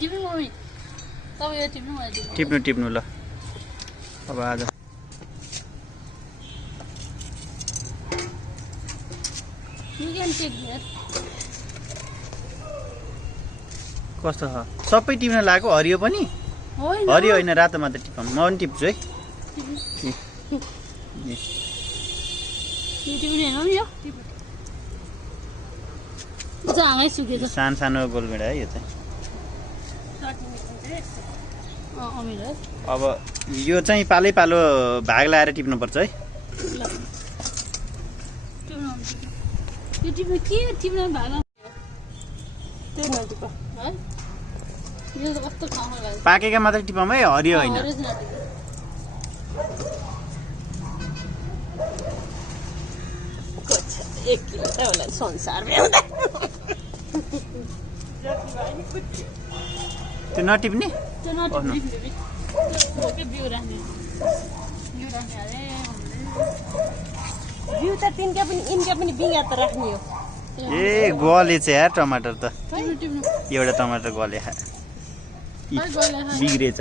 टिप्नु मम्मी तपाईँ यो टिप्नु मलाई टिप्नु ल अब आज कस्तो छ सबै टिप्न लागेको हरियो पनि हरियो होइन रातो मात्र टिपम म पनि टिप्छु है सानो सानो गोलभेडा है यो चाहिँ अब यो चाहिँ पालै पालो भाग लाएर टिप्नुपर्छ है पाकेका मात्रै टिपम है हरियो होइन त्यो नटिप्ने बिउ त तिनका पनि इनका पनि बिगा त राख्ने हो ए गले चाहिँ यार टमाटर त एउटा टमाटर गले बिग्रेछ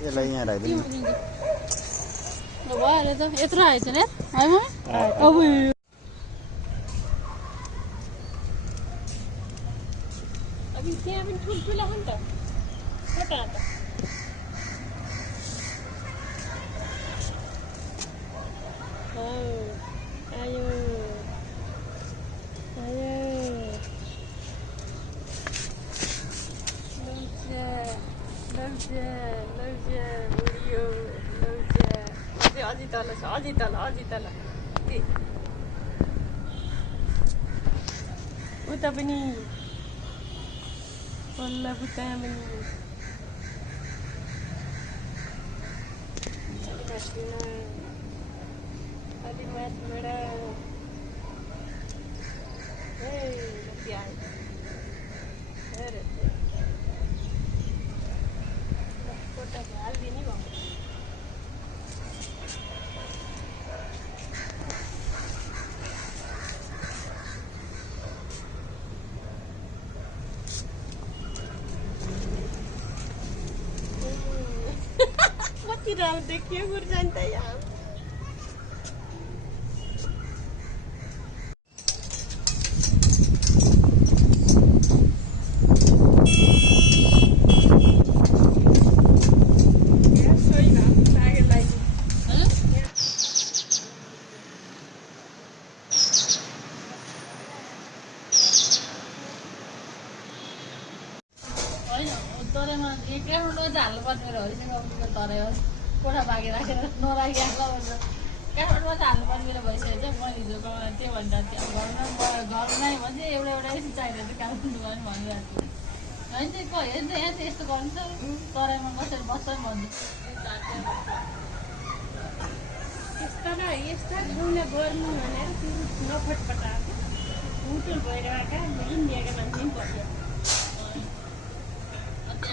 यसलाई यहाँ राख्दिनु यत्रो आएछ नि है मम्मी अब त्यहाँ पनि ठुल्ठुला हो नि त छोटा त आयो अझै तल उता पनि पल्ला बुता पनि अलि माथिबाट हालिदिने भयो कति राम्रो देखियो गुर्जान त यहाँ तराईमा काठमाडौँ चाहिँ हाल्नु पर्ने हरिसिंह कम्पनीको तराई हो कोठा बाँकी राखेर नराखी आएको काठमाडौँमा चाहिँ हाल्नु पर्ने मेरो भइसकेको छ मैले हिजो त्यो भन्दा त्यो घरमै भने एउटा यस्तो चाहिँदा चाहिँ काठमाडौँ पनि भनिरहेको छु होइन चाहिँ हेर्छ यहाँ चाहिँ यस्तो गर्नु छ तराईमा कसरी बस्छ भन्छु यस्ता ठाउँमा गर्नु भनेर नफटपटाएको हुटुल भएर आएका इन्डियाका मान्छे पनि पर्छ